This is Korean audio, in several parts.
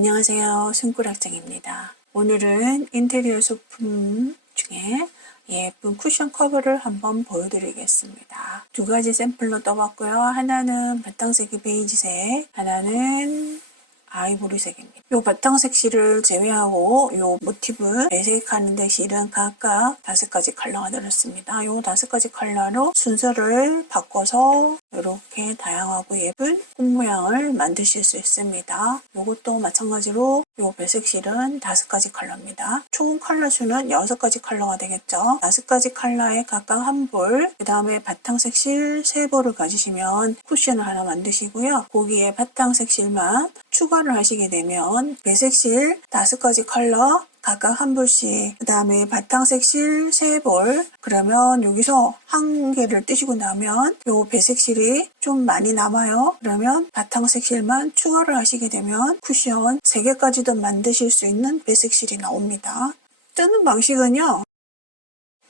안녕하세요. 숨구락장입니다. 오늘은 인테리어 소품 중에 예쁜 쿠션 커버를 한번 보여드리겠습니다. 두 가지 샘플로 떠봤고요. 하나는 바탕색이 베이지색, 하나는 아이보리색입니다. 이 바탕색 실을 제외하고 이 모티브 배색하는 실은 각각 5가지 컬러가 들었습니다. 이 5가지 컬러로 순서를 바꿔서 이렇게 다양하고 예쁜 꽃 모양을 만드실 수 있습니다. 이것도 마찬가지로 이 배색 실은 5가지 컬러입니다. 총 컬러 수는 6가지 컬러가 되겠죠. 5가지 컬러에 각각 한 볼, 그 다음에 바탕색 실 3볼을 가지시면 쿠션을 하나 만드시고요. 거기에 바탕색 실만 추가를 하시게 되면 배색 실 5가지 컬러 각각 한 볼씩, 그 다음에 바탕색 실 3볼, 그러면 여기서 한 개를 뜨시고 나면 요 배색 실이 좀 많이 남아요. 그러면 바탕색 실만 추가를 하시게 되면 쿠션 3개까지도 만드실 수 있는 배색 실이 나옵니다. 뜨는 방식은요,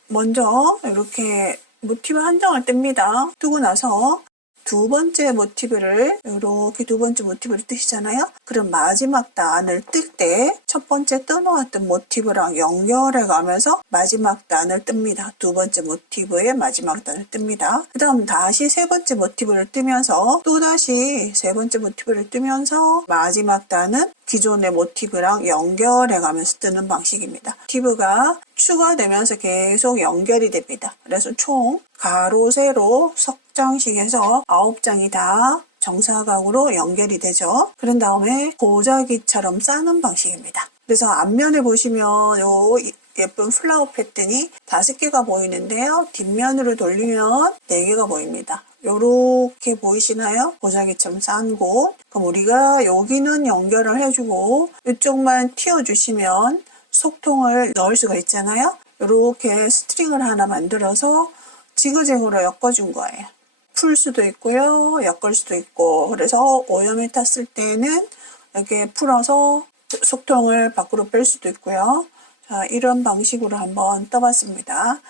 먼저 이렇게 모티브 한 장을 뜹니다. 뜨고 나서 두 번째 모티브를 이렇게 두 번째 모티브를 뜨시잖아요. 그럼 마지막 단을 뜰 때 첫 번째 떠놓았던 모티브랑 연결해 가면서 마지막 단을 뜹니다. 두 번째 모티브의 마지막 단을 뜹니다. 그 다음 다시 세 번째 모티브를 뜨면서 또다시 세 번째 모티브를 뜨면서 마지막 단은 기존의 모티브랑 연결해 가면서 뜨는 방식입니다. 모티브가 추가되면서 계속 연결이 됩니다. 그래서 총 가로 세로 석장식에서 9장이 다 정사각으로 연결이 되죠. 그런 다음에 보자기처럼 싸는 방식입니다. 그래서 앞면에 보시면 요 예쁜 플라워 패턴이 5개가 보이는데요. 뒷면으로 돌리면 4개가 보입니다. 요렇게 보이시나요? 보자기처럼 싼 곳. 그럼 우리가 여기는 연결을 해주고 이쪽만 틔워주시면 속통을 넣을 수가 있잖아요. 이렇게 스트링을 하나 만들어서 지그재그로 엮어준 거예요. 풀 수도 있고요, 엮을 수도 있고, 그래서 오염이 탔을 때는 이렇게 풀어서 속통을 밖으로 뺄 수도 있고요. 자, 이런 방식으로 한번 떠봤습니다.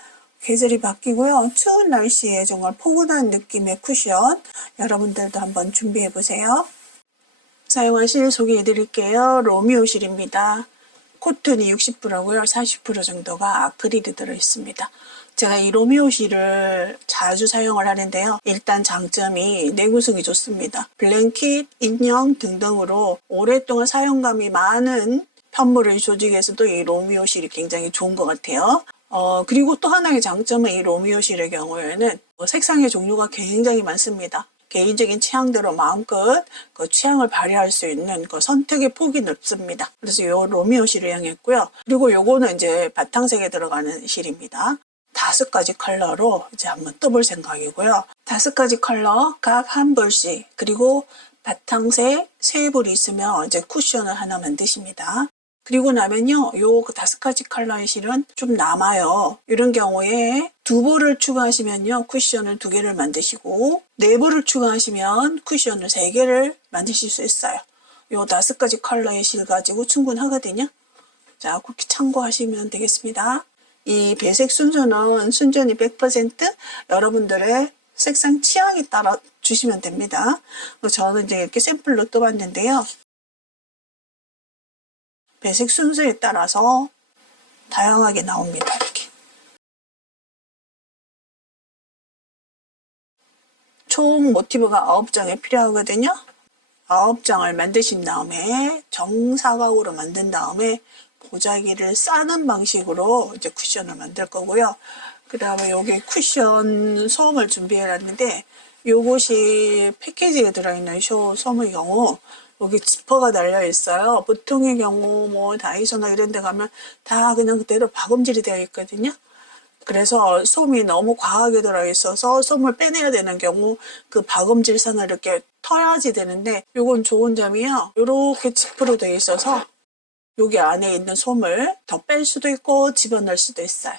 계절이 바뀌고요. 추운 날씨에 정말 포근한 느낌의 쿠션 여러분들도 한번 준비해 보세요. 사용할 실 소개해 드릴게요. 로미오 실입니다. 코튼이 60%고요. 40% 정도가 아크릴이 들어있습니다. 제가 이 로미오 실을 자주 사용을 하는데요. 일단 장점이 내구성이 좋습니다. 블랭킷, 인형 등등으로 오랫동안 사용감이 많은 편물의 조직에서도 이 로미오 실이 굉장히 좋은 것 같아요. 그리고 또 하나의 장점은 이 로미오 실의 경우에는 색상의 종류가 굉장히 많습니다. 개인적인 취향대로 마음껏 그 취향을 발휘할 수 있는 그 선택의 폭이 넓습니다. 그래서 요 로미오 실을 이용했고요. 그리고 요거는 이제 바탕색에 들어가는 실입니다. 5가지 컬러로 이제 한번 떠볼 생각이고요. 5가지 컬러 각 한 볼씩, 그리고 바탕색 3볼이 있으면 이제 쿠션을 하나 만드십니다. 그리고 나면요, 요 5가지 컬러의 실은 좀 남아요. 이런 경우에 2볼을 추가하시면요, 쿠션을 2개를 만드시고 4볼을 추가하시면 쿠션을 3개를 만드실 수 있어요. 요 5가지 컬러의 실 가지고 충분하거든요. 자, 그렇게 참고하시면 되겠습니다. 이 배색 순서는 순전히 100% 여러분들의 색상 취향에 따라 주시면 됩니다. 저는 이제 이렇게 샘플로 떠봤는데요. 배색 순서에 따라서 다양하게 나옵니다. 이렇게. 총 모티브가 9장이 필요하거든요. 9장을 만드신 다음에 정사각으로 만든 다음에 보자기를 싸는 방식으로 이제 쿠션을 만들 거고요. 그 다음에 여기 쿠션 솜을 준비해 놨는데 요것이 패키지에 들어있는 솜의 경우 여기 지퍼가 달려 있어요. 보통의 경우 뭐 다이소나 이런 데 가면 다 그냥 그대로 박음질이 되어 있거든요. 그래서 솜이 너무 과하게 들어있어서 솜을 빼내야 되는 경우 그 박음질선을 이렇게 터야지 되는데 요건 좋은 점이요. 요렇게 지퍼로 되어 있어서 여기 안에 있는 솜을 더 뺄 수도 있고 집어넣을 수도 있어요.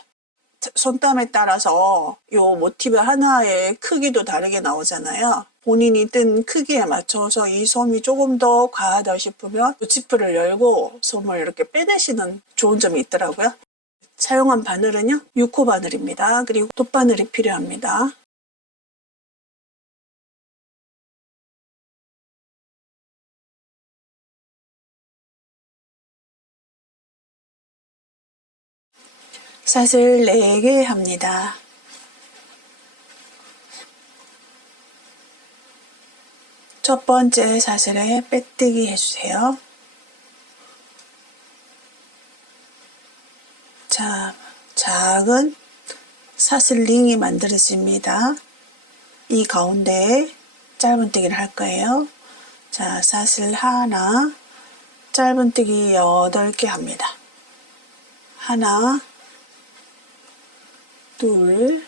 손땀에 따라서 요 모티브 하나의 크기도 다르게 나오잖아요. 본인이 뜬 크기에 맞춰서 이 솜이 조금 더 과하다 싶으면 지퍼를 열고 솜을 이렇게 빼내시는 좋은 점이 있더라고요. 사용한 바늘은요, 6호 바늘입니다. 그리고 돗바늘이 필요합니다. 사슬 4개 합니다. 첫 번째 사슬에 빼뜨기 해주세요. 자, 작은 사슬링이 만들어집니다. 이 가운데에 짧은뜨기를 할 거예요. 자, 사슬 하나, 짧은뜨기 8개 합니다. 하나, 둘,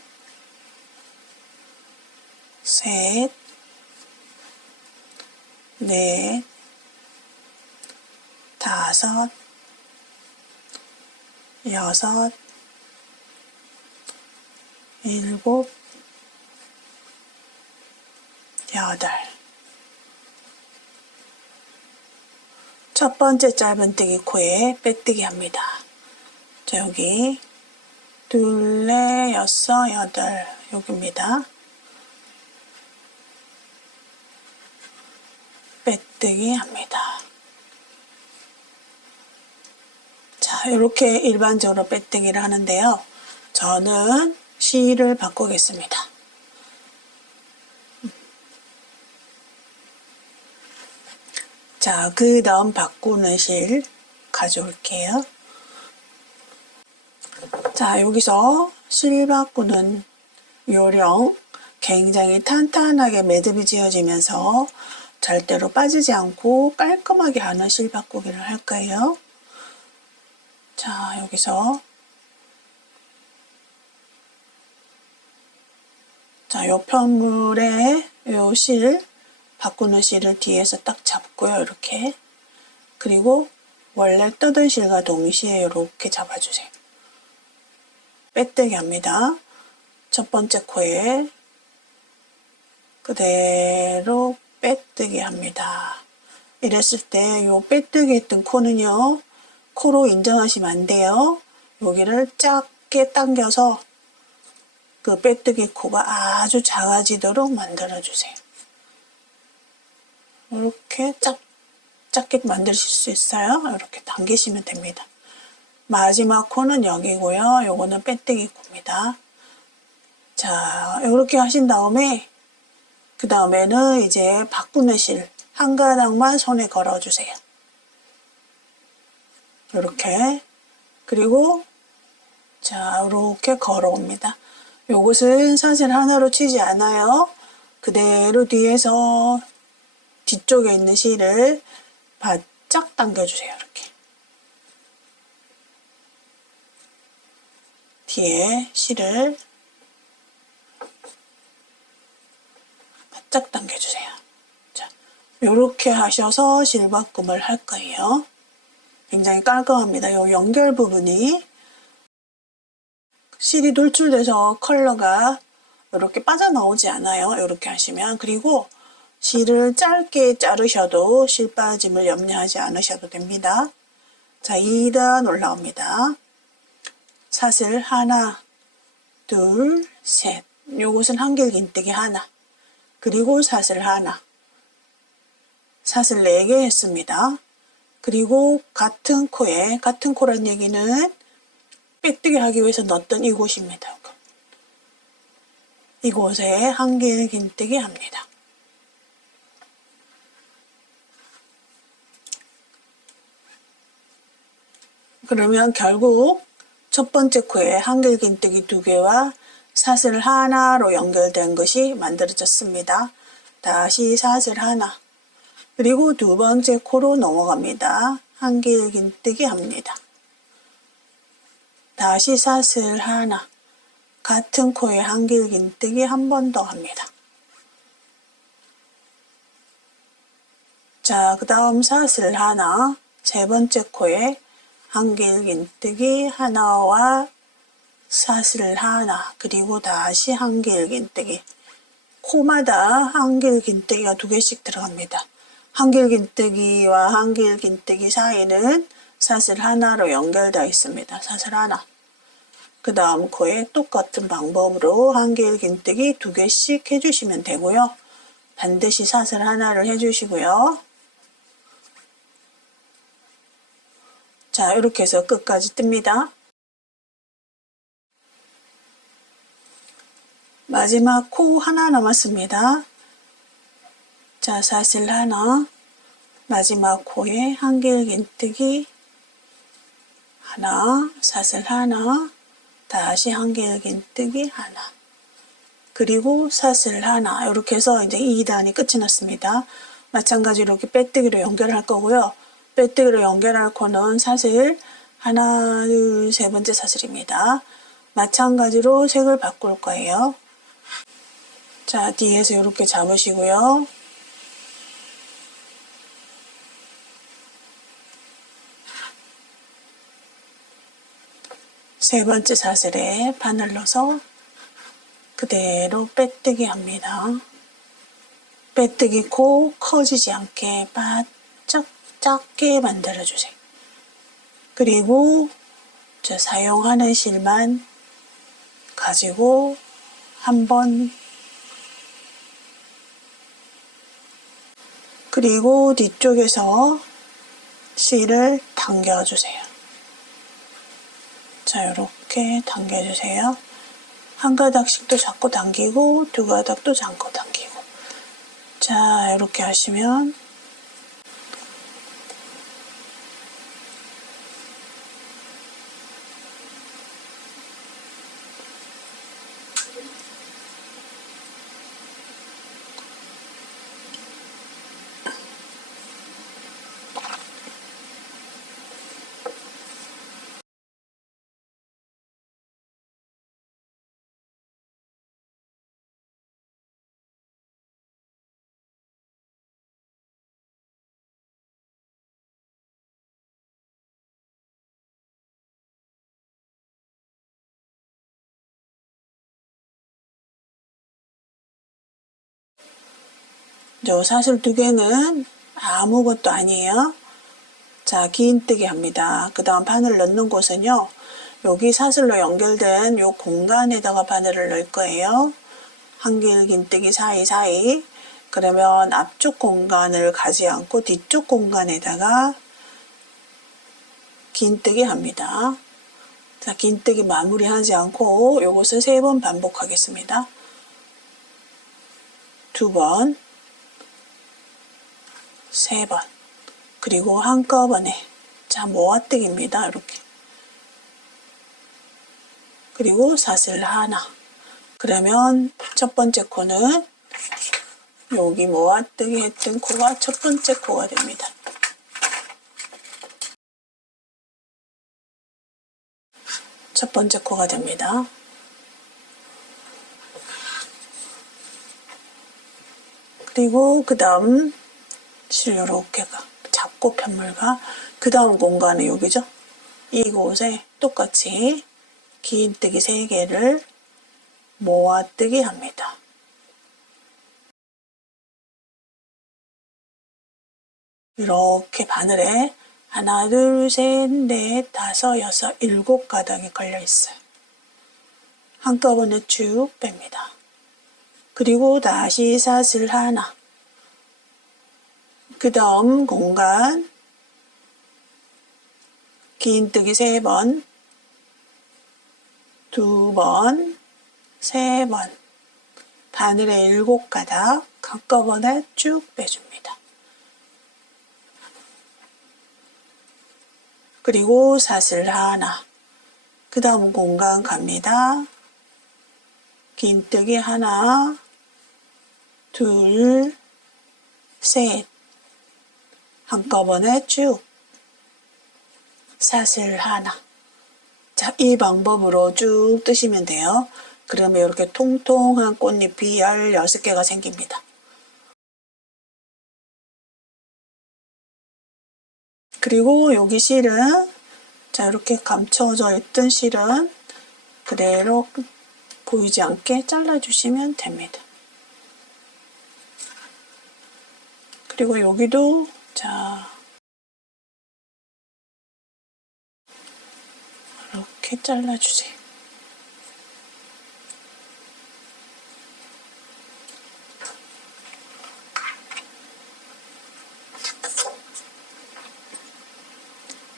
셋, 넷, 다섯, 여섯, 일곱, 여덟. 첫 번째 짧은뜨기 코에 빼뜨기 합니다. 자, 여기 둘, 넷, 여섯, 여덟, 여기입니다. 빼뜨기 합니다. 자, 이렇게 일반적으로 빼뜨기를 하는데요. 저는 실을 바꾸겠습니다. 자, 그 다음 바꾸는 실 가져올게요. 자, 여기서 실 바꾸는 요령 굉장히 탄탄하게 매듭이 지어지면서 절대로 빠지지 않고 깔끔하게 하는 실 바꾸기를 할 거예요. 자, 여기서 자, 요 편물에 요 실 바꾸는 실을 뒤에서 딱 잡고요. 이렇게. 그리고 원래 떠든 실과 동시에 이렇게 잡아주세요. 빼뜨기 합니다. 첫 번째 코에 그대로 빼뜨기 합니다. 이랬을 때 요 빼뜨기 했던 코는요. 코로 인정하시면 안 돼요. 여기를 작게 당겨서 그 빼뜨기 코가 아주 작아지도록 만들어주세요. 이렇게 작게 만드실 수 있어요. 이렇게 당기시면 됩니다. 마지막 코는 여기고요. 요거는 빼뜨기 코입니다. 자, 이렇게 하신 다음에 그 다음에는 이제 바꾸는 실 한 가닥만 손에 걸어주세요. 이렇게. 그리고 자, 이렇게 걸어옵니다. 요것은 사슬 하나로 치지 않아요. 그대로 뒤에서 뒤쪽에 있는 실을 바짝 당겨주세요. 이렇게. 뒤에 실을 바짝 당겨주세요. 자, 요렇게 하셔서 실바꿈을 할 거예요. 굉장히 깔끔합니다. 요 연결 부분이 실이 돌출돼서 컬러가 이렇게 빠져나오지 않아요. 이렇게 하시면. 그리고 실을 짧게 자르셔도 실 빠짐을 염려하지 않으셔도 됩니다. 자, 2단 올라옵니다. 사슬 하나, 둘, 셋. 요것은 한길긴뜨기 하나. 그리고 사슬 하나. 사슬 4개 했습니다. 그리고 같은 코에, 같은 코란 얘기는 빼뜨기 하기 위해서 넣었던 이곳입니다. 이곳에 한길긴뜨기 합니다. 그러면 결국 첫 번째 코에 한길긴뜨기 2개와 사슬 하나로 연결된 것이 만들어졌습니다. 다시 사슬 하나. 그리고 두 번째 코로 넘어갑니다. 한길긴뜨기 합니다. 다시 사슬 하나. 같은 코에 한길긴뜨기 한 번 더 합니다. 자, 그 다음 사슬 하나. 세 번째 코에 한길긴뜨기 하나와 사슬 하나. 그리고 다시 한길긴뜨기. 코마다 한길긴뜨기가 2개씩 들어갑니다. 한길긴뜨기와 한길긴뜨기 사이는 사슬 하나로 연결되어 있습니다. 사슬 하나. 그 다음 코에 똑같은 방법으로 한길긴뜨기 2개씩 해주시면 되고요. 반드시 사슬 하나를 해주시고요. 자, 이렇게 해서 끝까지 뜹니다. 마지막 코 하나 남았습니다. 자, 사슬 하나, 마지막 코에 한길긴뜨기 하나, 사슬 하나, 다시 한길긴뜨기 하나, 그리고 사슬 하나. 이렇게 해서 이제 2단이 끝이 났습니다. 마찬가지로 이렇게 빼뜨기로 연결할 거고요. 빼뜨기로 연결할 코는 사슬 하나, 둘, 세 번째 사슬입니다. 마찬가지로 색을 바꿀 거예요. 자, 뒤에서 이렇게 잡으시고요. 세 번째 사슬에 바늘 넣어서 그대로 빼뜨기 합니다. 빼뜨기 코 커지지 않게 바짝 작게 만들어주세요. 그리고 저 사용하는 실만 가지고 한번, 그리고 뒤쪽에서 실을 당겨주세요. 자, 이렇게 당겨주세요. 한 가닥씩도 잡고 당기고 두 가닥도 잡고 당기고. 자, 이렇게 하시면 저 사슬 두 개는 아무것도 아니에요. 자, 긴뜨기 합니다. 그 다음 바늘 넣는 곳은요, 여기 사슬로 연결된 요 공간에다가 바늘을 넣을 거예요. 한길 긴뜨기 사이사이. 그러면 앞쪽 공간을 가지 않고 뒤쪽 공간에다가 긴뜨기 합니다. 자, 긴뜨기 마무리하지 않고 요것을 3번 반복하겠습니다. 2번, 3번, 그리고 한꺼번에, 자, 모아뜨기입니다. 이렇게. 그리고 사슬 하나. 그러면 첫 번째 코는 여기 모아뜨기 했던 코가 첫 번째 코가 됩니다. 첫 번째 코가 됩니다. 그리고 그 다음 실 이렇게 잡고 편물과 그 다음 공간은 여기죠. 이곳에 똑같이 긴뜨기 3개를 모아뜨기 합니다. 이렇게 바늘에 하나, 둘, 셋, 넷, 다섯, 여섯, 7가닥이 걸려 있어요. 한꺼번에 쭉 뺍니다. 그리고 다시 사슬 하나. 그 다음 공간 긴뜨기 3번, 2번, 3번, 바늘에 7가닥 한꺼번에 쭉 빼줍니다. 그리고 사슬 하나. 그 다음 공간 갑니다. 긴뜨기 하나, 둘, 셋, 한꺼번에 쭉 사슬 하나. 자, 이 방법으로 쭉 뜨시면 돼요. 그러면 이렇게 통통한 꽃잎이 16개가 생깁니다. 그리고 여기 실은, 자, 이렇게 감춰져 있던 실은 그대로 보이지 않게 잘라주시면 됩니다. 그리고 여기도, 자, 이렇게 잘라주세요.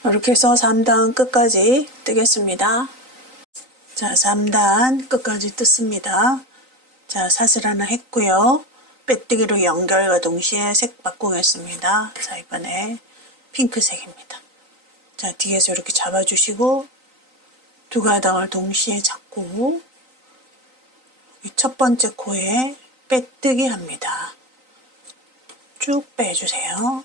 이렇게 해서 3단 끝까지 뜨겠습니다. 자, 3단 끝까지 뜯습니다. 자, 사슬 하나 했고요. 빼뜨기로 연결과 동시에 색 바꾸겠습니다. 자, 이번에 핑크색입니다. 자, 뒤에서 이렇게 잡아주시고 두 가닥을 동시에 잡고 첫 번째 코에 빼뜨기 합니다. 쭉 빼주세요.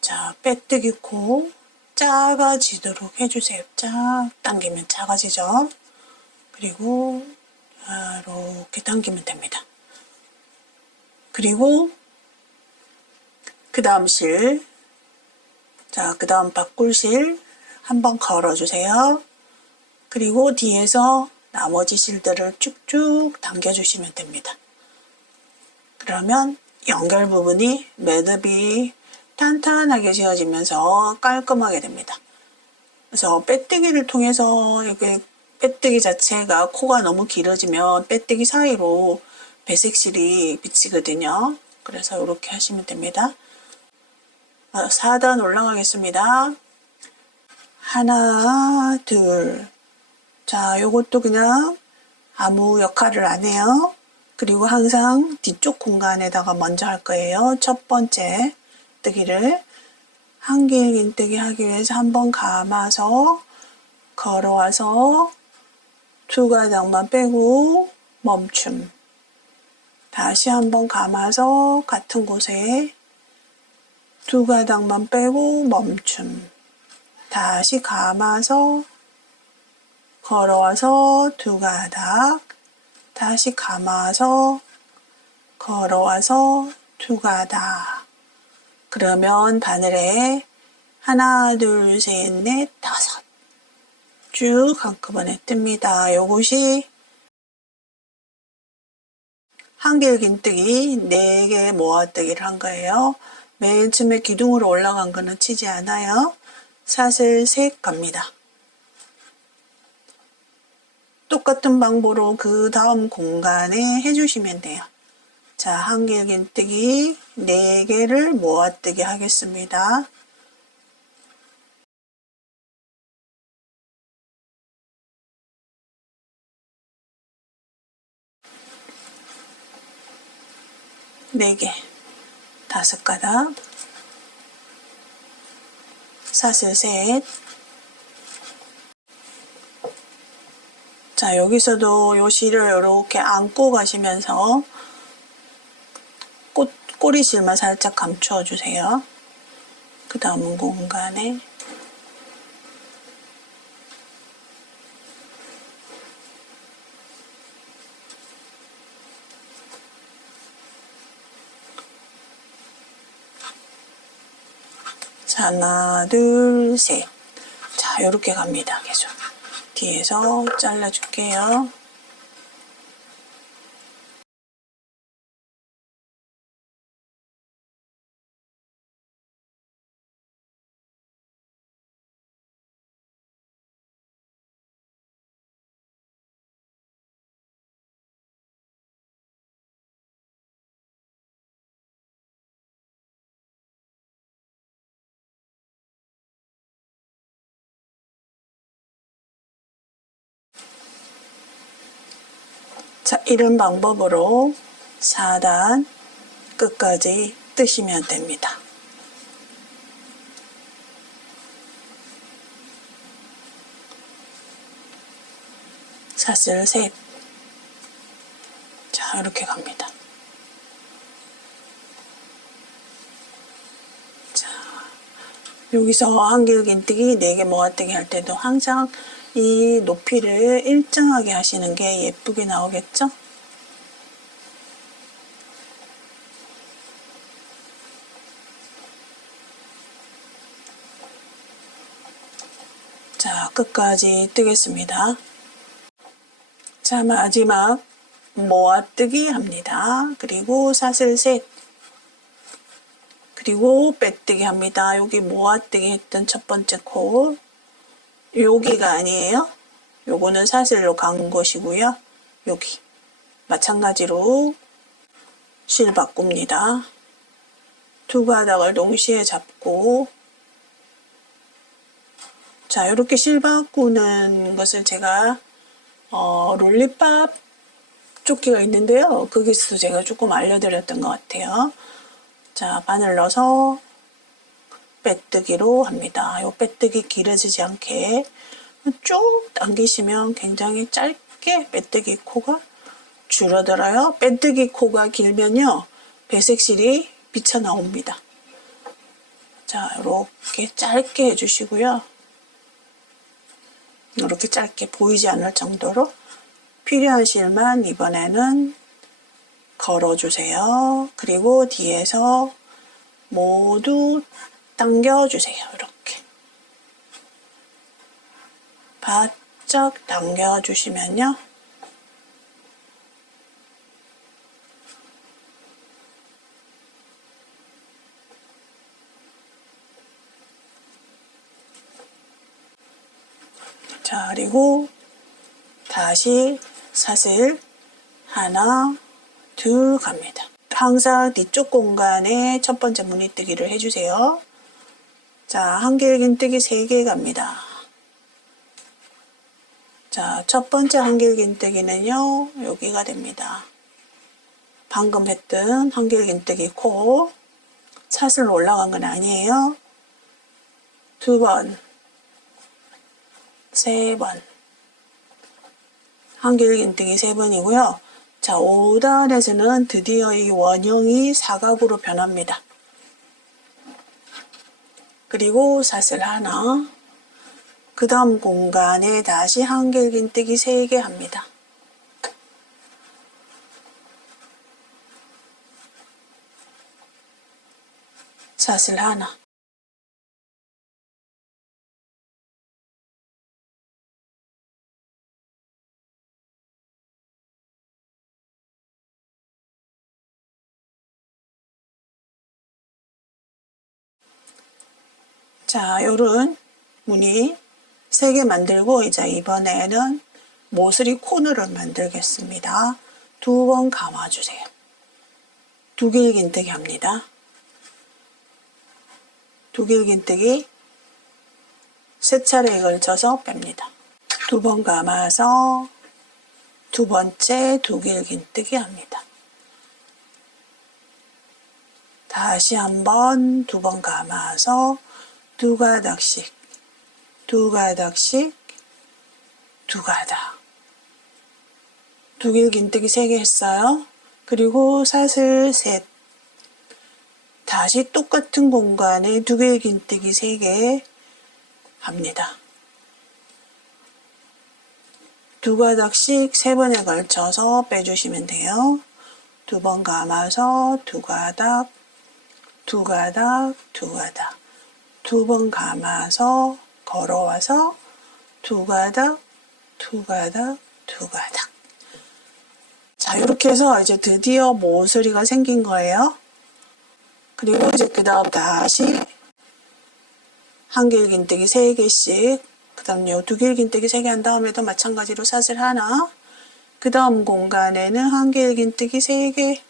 자, 빼뜨기 코 작아지도록 해주세요. 쫙 당기면 작아지죠. 그리고 이렇게 당기면 됩니다. 그리고 그 다음 실, 자, 그 다음 바꿀실 한번 걸어주세요. 그리고 뒤에서 나머지 실들을 쭉쭉 당겨주시면 됩니다. 그러면 연결 부분이 매듭이 탄탄하게 지어지면서 깔끔하게 됩니다. 그래서 빼뜨기를 통해서 이게 빼뜨기 자체가 코가 너무 길어지면 빼뜨기 사이로 배색실이 비치거든요. 그래서 이렇게 하시면 됩니다. 4단 올라가겠습니다. 하나, 둘. 자, 요것도 그냥 아무 역할을 안 해요. 그리고 항상 뒤쪽 공간에다가 먼저 할 거예요. 첫 번째 뜨기를 한길긴뜨기 하기 위해서 한번 감아서 걸어와서 두 가닥만 빼고 멈춤. 다시 한번 감아서 같은 곳에 두 가닥만 빼고 멈춤. 다시 감아서 걸어와서 두 가닥. 다시 감아서 걸어와서 두 가닥. 그러면 바늘에 하나, 둘, 셋, 넷, 다섯 쭉 한꺼번에 뜹니다. 요것이 한길긴뜨기 4개 모아뜨기를 한 거예요. 맨 처음에 기둥으로 올라간 거는 치지 않아요. 사슬 셋 갑니다. 똑같은 방법으로 그 다음 공간에 해주시면 돼요. 자, 한길긴뜨기 4개를 모아뜨기 하겠습니다. 네 개, 5가닥, 사슬 셋. 자, 여기서도 요 실을 이렇게 안고 가시면서 꼬리실만 살짝 감춰 주세요. 그 다음 공간에 자, 하나, 둘, 셋. 자, 이렇게 갑니다. 계속. 뒤에서 잘라줄게요. 자, 이런 방법으로 4단 끝까지 뜨시면 됩니다. 사슬 셋. 자, 이렇게 갑니다. 자, 여기서 한길긴뜨기 4개 모아뜨기 할 때도 항상 이 높이를 일정하게 하시는 게 예쁘게 나오겠죠? 자, 끝까지 뜨겠습니다. 자, 마지막 모아뜨기 합니다. 그리고 사슬 셋. 그리고 빼뜨기 합니다. 여기 모아뜨기 했던 첫 번째 코. 여기가 아니에요. 요거는 사슬로 간 것이고요. 여기. 마찬가지로 실 바꿉니다. 두 가닥을 동시에 잡고 자, 이렇게 실 바꾸는 것을 제가 롤리팝 조끼가 있는데요. 거기서 제가 조금 알려드렸던 것 같아요. 자, 바늘 넣어서 빼뜨기로 합니다. 요 빼뜨기 길어지지 않게 쭉 당기시면 굉장히 짧게 빼뜨기 코가 줄어들어요. 빼뜨기 코가 길면요, 배색실이 비쳐 나옵니다. 자, 이렇게 짧게 해주시고요. 이렇게 짧게 보이지 않을 정도로 필요한 실만 이번에는 걸어주세요. 그리고 뒤에서 모두 당겨주세요. 이렇게 바짝 당겨주시면요, 자, 그리고 다시 사슬 하나 둘 갑니다. 항상 뒤쪽 공간에 첫 번째 무늬뜨기를 해주세요. 자, 한길긴뜨기 3개 갑니다. 자, 첫 번째 한길긴뜨기는요, 여기가 됩니다. 방금 했던 한길긴뜨기 코 사슬로 올라간 건 아니에요. 2번, 3번, 한길긴뜨기 3번이고요. 자, 5단에서는 드디어 이 원형이 사각으로 변합니다. 그리고 사슬 하나, 그 다음 공간에 다시 한길긴뜨기 3개 합니다. 사슬 하나, 자, 요런 무늬 3개 만들고 이제 이번에는 모서리 코너를 만들겠습니다. 2번 감아주세요. 두길긴뜨기 합니다. 두길긴뜨기 3차례에 걸쳐서 뺍니다. 2번 감아서 두 번째 두길긴뜨기 합니다. 다시 한번 2번 감아서 2가닥씩, 2가닥씩, 2가닥. 두길긴뜨기 3개 했어요. 그리고 사슬 셋. 다시 똑같은 공간에 두길긴뜨기 3개 합니다. 2가닥씩 3번에 걸쳐서 빼주시면 돼요. 2번 감아서 2가닥, 2가닥, 2가닥. 2번 감아서 걸어와서 2가닥, 2가닥, 2가닥. 자, 이렇게 해서 이제 드디어 모서리가 생긴 거예요. 그리고 이제 그 다음 다시 한길긴뜨기 3개씩, 그 다음 요 두길긴뜨기 3개 한 다음에도 마찬가지로 사슬 하나, 그 다음 공간에는 한길긴뜨기 3개,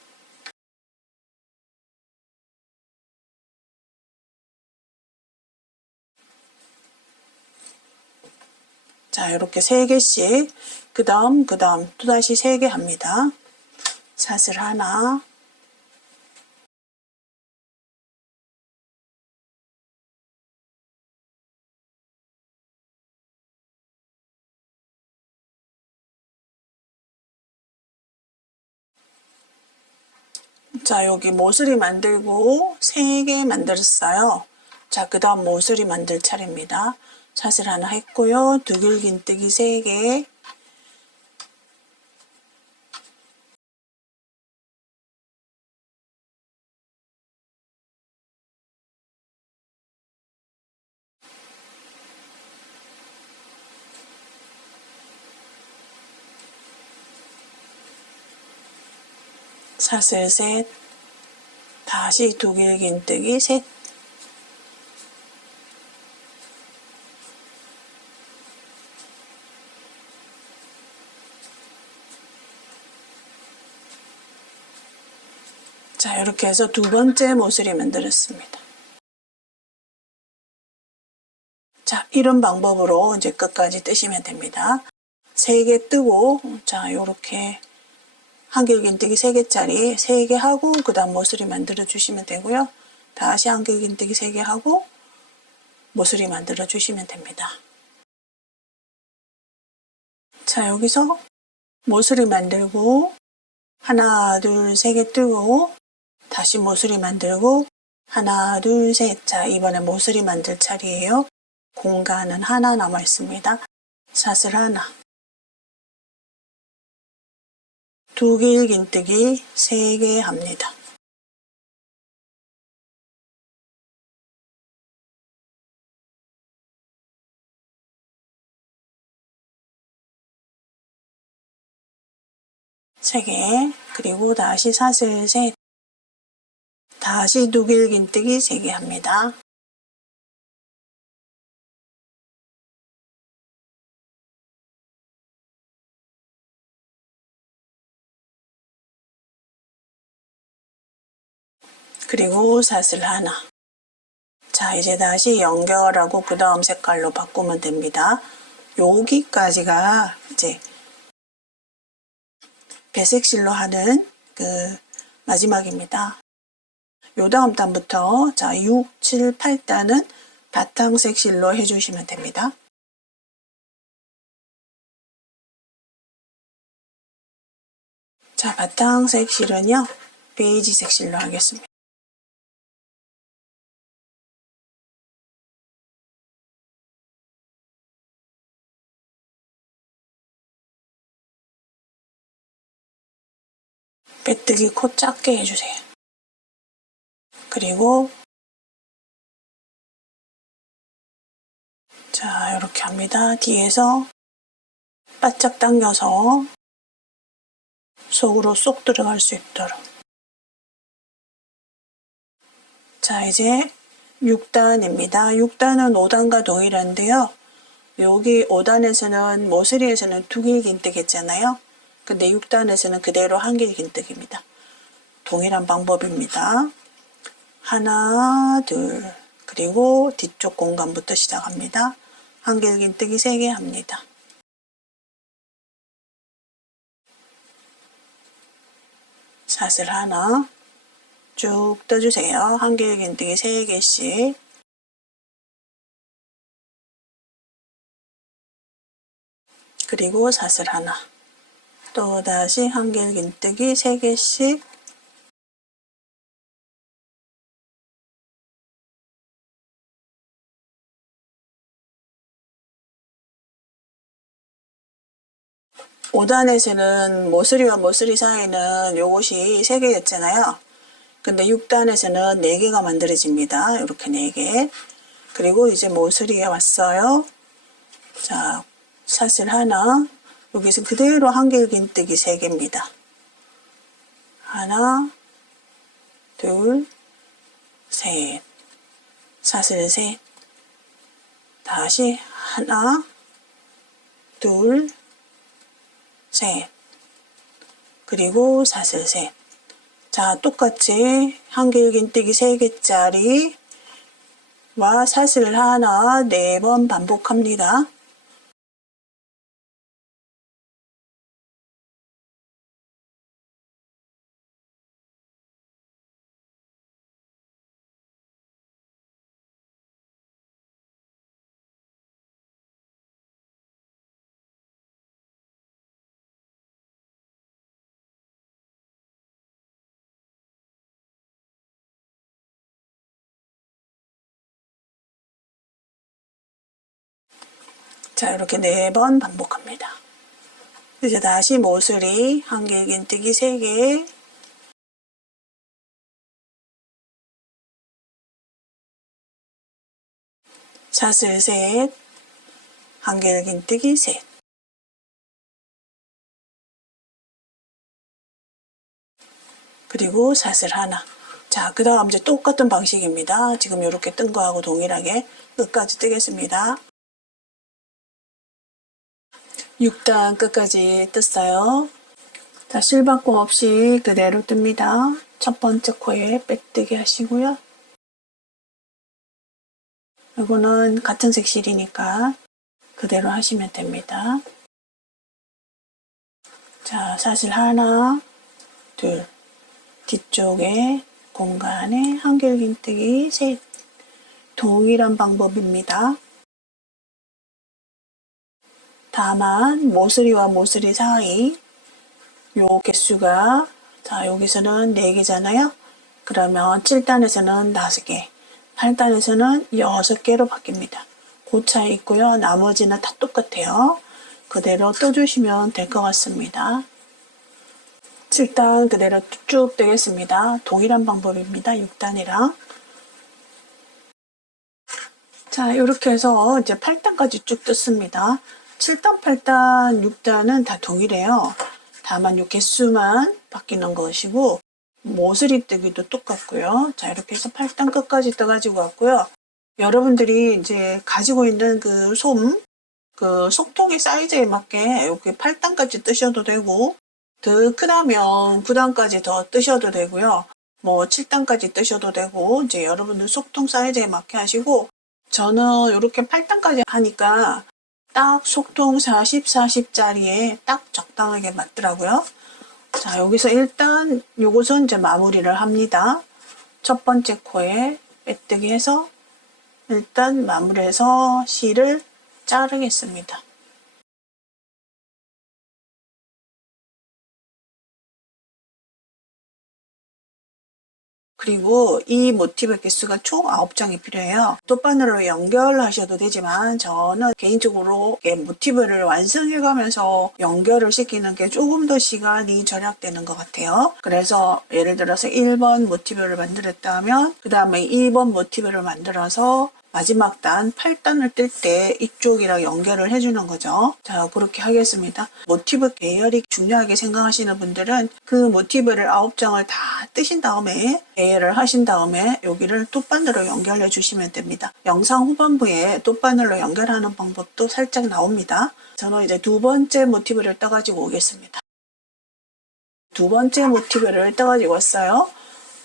자, 이렇게 3개씩, 그 다음 또다시 3개 합니다. 사슬 하나, 자, 여기 모서리 만들고 3개 만들었어요. 자, 그 다음 모서리 만들 차례입니다. 사슬 하나 했고요. 두길긴뜨기 3개, 사슬 셋, 다시 두길긴뜨기 셋, 자, 이렇게 해서 두 번째 모서리 만들었습니다. 자, 이런 방법으로 이제 끝까지 뜨시면 됩니다. 3개 뜨고, 자, 요렇게 한길긴뜨기 3개짜리 3개 하고 그 다음 모서리 만들어 주시면 되고요. 다시 한길긴뜨기 3개 하고 모서리 만들어 주시면 됩니다. 자, 여기서 모서리 만들고 하나 둘 3개 뜨고 다시 모서리 만들고 하나 둘 셋. 자, 이번에 모서리 만들 차례예요. 공간은 하나 남아 있습니다. 사슬 하나, 두 길긴뜨기 3개 합니다. 세 개, 그리고 다시 사슬 셋, 다시 두 길긴뜨기 3개 합니다. 그리고 사슬 하나. 자, 이제 다시 연결하고 그 다음 색깔로 바꾸면 됩니다. 여기까지가 이제 배색실로 하는 그 마지막입니다. 요 다음 단부터 자 6, 7, 8단은 바탕색 실로 해주시면 됩니다. 자, 바탕색 실은요 베이지색 실로 하겠습니다. 빼뜨기 코 작게 해주세요. 그리고 자, 이렇게 합니다. 뒤에서 바짝 당겨서 속으로 쏙 들어갈 수 있도록. 자, 이제 6단입니다. 6단은 5단과 동일한데요. 여기 5단에서는 모서리에서는 두 길긴뜨기 했잖아요. 근데 6단에서는 그대로 한 길긴뜨기입니다. 동일한 방법입니다. 하나, 둘, 그리고 뒤쪽 공간부터 시작합니다. 한 길긴뜨기 3개 합니다. 사슬 하나 쭉 떠주세요. 한 길긴뜨기 3개씩. 그리고 사슬 하나. 또다시 한 길긴뜨기 3개씩. (5단에서는) 모서리와 모서리 사이는 요것이 3개였잖아요. 근데 6단에서는 4개가 만들어집니다. 이렇게 4개. 그리고 이제 모서리에 왔어요. 자, 사슬 하나. 여기서 그대로 한 길긴뜨기 3개입니다. 하나, 둘, 셋. 사슬 셋. 다시 하나, 둘, 셋. 그리고 사슬 셋. 자, 똑같이 한 길긴뜨기 3개짜리와 사슬 하나 4번 반복합니다. 자, 이렇게 4번 반복합니다. 이제 다시 모서리 한 길긴뜨기 3개, 사슬 셋, 한 길긴뜨기 셋. 그리고 사슬 하나. 자, 그 다음 이제 똑같은 방식입니다. 지금 이렇게 뜬 거하고 동일하게 끝까지 뜨겠습니다. 6단 끝까지 떴어요. 자, 실바꿈 없이 그대로 뜹니다. 첫 번째 코에 빼뜨기 하시고요. 이거는 같은 색 실이니까 그대로 하시면 됩니다. 자, 사슬 하나, 둘, 뒤쪽에 공간에 한길긴뜨기 셋. 동일한 방법입니다. 다만 모서리와 모서리 사이 요 개수가 자 여기서는 4개잖아요. 그러면 7단에서는 5개, 8단에서는 6개로 바뀝니다. 그 차이 있고요. 나머지는 다 똑같아요. 그대로 떠주시면 될 것 같습니다. 7단 그대로 쭉 되겠습니다. 동일한 방법입니다. 6단이랑. 자, 이렇게 해서 이제 8단까지 쭉 떴습니다. 7단, 8단, 6단은 다 동일해요. 다만 요 개수만 바뀌는 것이고 모서리 뜨기도 똑같고요. 자, 이렇게 해서 8단 끝까지 떠가지고 왔고요. 여러분들이 이제 가지고 있는 그 속통의 사이즈에 맞게 이렇게 8단까지 뜨셔도 되고 더 크다면 9단까지 더 뜨셔도 되고요. 뭐 7단까지 뜨셔도 되고 이제 여러분들 속통 사이즈에 맞게 하시고 저는 이렇게 8단까지 하니까 딱 속통 40, 40짜리에 딱 적당하게 맞더라고요. 자, 여기서 일단 요것은 이제 마무리를 합니다. 첫 번째 코에 빼뜨기 해서 일단 마무리해서 실을 자르겠습니다. 그리고 이 모티브 개수가 총 9장이 필요해요. 돗바늘로 연결하셔도 되지만 저는 개인적으로 모티브를 완성해가면서 연결을 시키는 게 조금 더 시간이 절약되는 것 같아요. 그래서 예를 들어서 1번 모티브를 만들었다면 그 다음에 2번 모티브를 만들어서 마지막 단 8단을 뜰 때 이쪽이랑 연결을 해주는 거죠. 자, 그렇게 하겠습니다. 모티브 계열이 중요하게 생각하시는 분들은 그 모티브를 9장을 다 뜨신 다음에 계열을 하신 다음에 여기를 돗바늘로 연결해 주시면 됩니다. 영상 후반부에 돗바늘로 연결하는 방법도 살짝 나옵니다. 저는 이제 두 번째 모티브를 떠가지고 오겠습니다. 두 번째 모티브를 떠가지고 왔어요.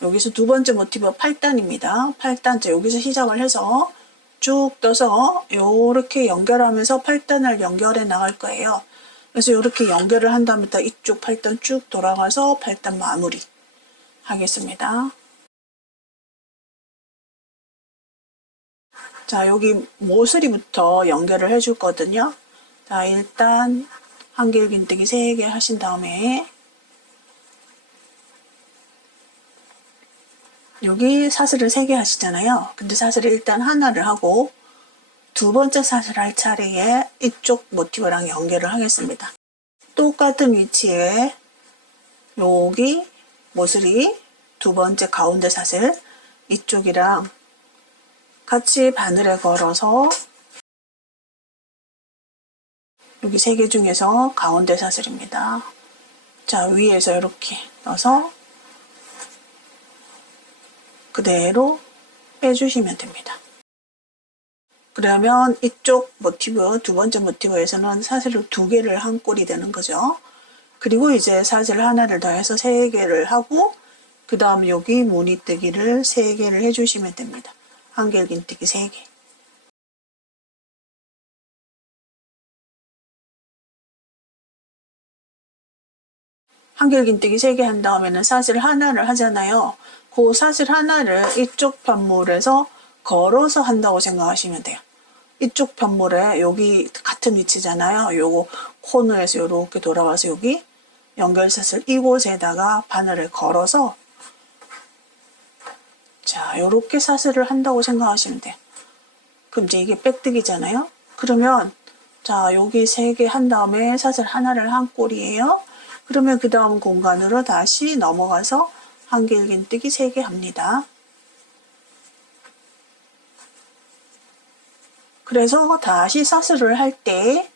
여기서 두 번째 모티브 8단입니다. 8단, 여기서 시작을 해서 쭉 떠서 이렇게 연결하면서 8단을 연결해 나갈 거예요. 그래서 이렇게 연결을 한 다음에 또 이쪽 8단 쭉 돌아가서 8단 마무리 하겠습니다. 자, 여기 모서리부터 연결을 해줄 거거든요. 자, 일단 한길긴뜨기 3개 하신 다음에 여기 사슬을 3개 하시잖아요. 근데 사슬을 일단 하나를 하고 두 번째 사슬 할 차례에 이쪽 모티브랑 연결을 하겠습니다. 똑같은 위치에 여기 모서리 두 번째 가운데 사슬 이쪽이랑 같이 바늘에 걸어서 여기 3개 중에서 가운데 사슬입니다. 자, 위에서 이렇게 넣어서 그대로 빼주시면 됩니다. 그러면 이쪽 모티브, 두 번째 모티브에서는 사슬을 2개를 한 꼴이 되는 거죠. 그리고 이제 사슬 하나를 더해서 3개를 하고 그 다음 여기 무늬뜨기를 3개를 해주시면 됩니다. 한길긴뜨기 3개. 한길긴뜨기 3개 한 다음에는 사슬 하나를 하잖아요. 그 사슬 하나를 이쪽 편물에서 걸어서 한다고 생각하시면 돼요. 이쪽 편물에 여기 같은 위치잖아요. 요거 코너에서 이렇게 돌아와서 여기 연결사슬 이곳에다가 바늘을 걸어서 자, 요렇게 사슬을 한다고 생각하시면 돼요. 그럼 이제 이게 빼뜨기잖아요. 그러면 자, 여기 3개 한 다음에 사슬 하나를 한 꼴이에요. 그러면 그 다음 공간으로 다시 넘어가서 한길긴뜨기 3개 합니다. 그래서 다시 사슬을 할 때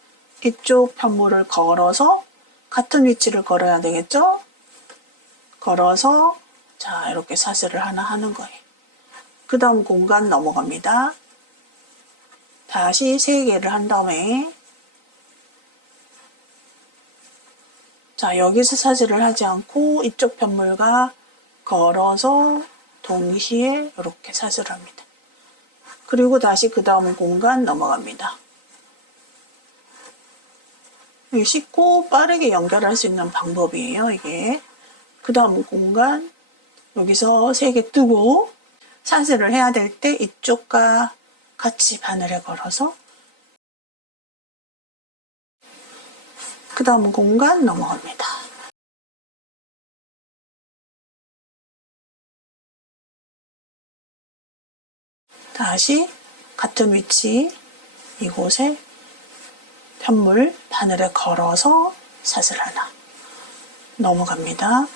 이쪽 편물을 걸어서 같은 위치를 걸어야 되겠죠? 걸어서 자, 이렇게 사슬을 하나 하는 거예요. 그 다음 공간 넘어갑니다. 다시 3개를 한 다음에 자, 여기서 사슬을 하지 않고 이쪽 편물과 걸어서 동시에 이렇게 사슬을 합니다. 그리고 다시 그 다음 공간 넘어갑니다. 쉽고 빠르게 연결할 수 있는 방법이에요, 이게. 그 다음 공간 여기서 3개 뜨고 사슬을 해야 될 때 이쪽과 같이 바늘에 걸어서 그 다음 공간 넘어갑니다. 다시 같은 위치 이곳에 편물 바늘에 걸어서 사슬 하나 넘어갑니다.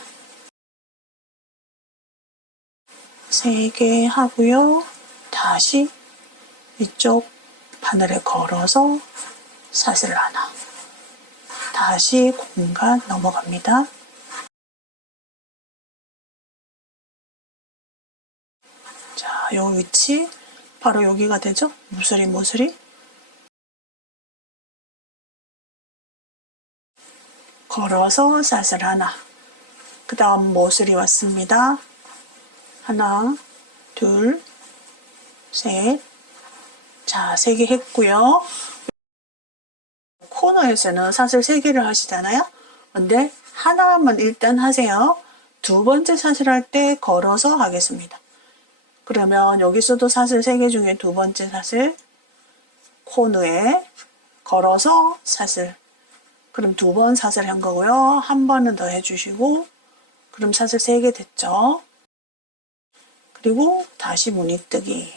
3개 하고요. 다시 이쪽 바늘에 걸어서 사슬 하나 다시 공간 넘어갑니다. 자, 요 위치 바로 여기가 되죠? 모서리 걸어서 사슬 하나 그 다음 모서리 왔습니다. 하나 둘 셋 자, 3개 했고요. 코너에서는 사슬 3개를 하시잖아요. 근데 하나만 일단 하세요. 두 번째 사슬 할 때 걸어서 하겠습니다. 그러면 여기서도 사슬 3개 중에 두 번째 사슬 코너에 걸어서 사슬 그럼 2번 사슬 한 거고요. 한 번은 더 해주시고 그럼 사슬 3개 됐죠. 그리고 다시 무늬뜨기